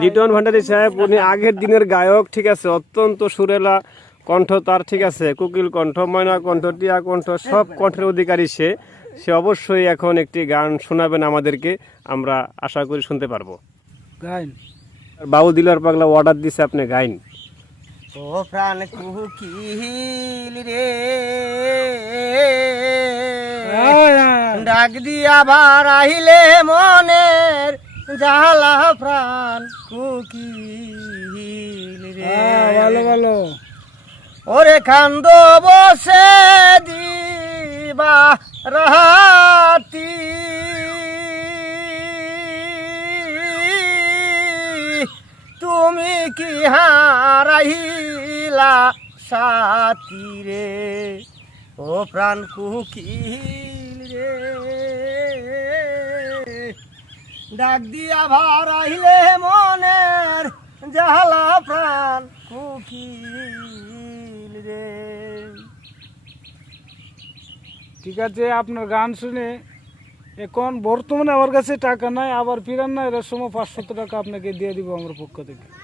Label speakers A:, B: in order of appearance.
A: লিটন ভান্ডারী সাহেব উনি আগের দিনের গায়ক ঠিক আছে অত্যন্ত সুরেলা কণ্ঠ তার ঠিক আছে কুকিল কণ্ঠ ময়না কণ্ঠ টিয়া কণ্ঠ সব কণ্ঠের অধিকারী সে। সে অবশ্যই এখন একটি গান শোনাবেন আমাদেরকে আমরা আশা করি শুনতে পারব।
B: গাইন।
A: বাবু দিলার পাগলা অর্ডার দিছে আপনি গাইন।
C: ও প্রাণ কুকিল রে। ডাক দিয়া বার আহিলে মনের জালা প্রাণ কুকিল রে।
B: ভালো ভালো।
C: ওরে কান্দ বসে দিবা রাতি। তুমি কি হারাইলা সাথী রে? ও প্রাণ কুকিল রে। ডাক দিয়া ভার আহিলে মনের জালা প্রাণ কুকিল রে।
B: ঠিক আছে, আপনার গান শুনে এখন বর্তমানে আমার কাছে টাকা নাই, আবার ফিরান না এর সময় পাঁচশো টাকা আপনাকে দিয়ে দিব আমার পক্ষ থেকে।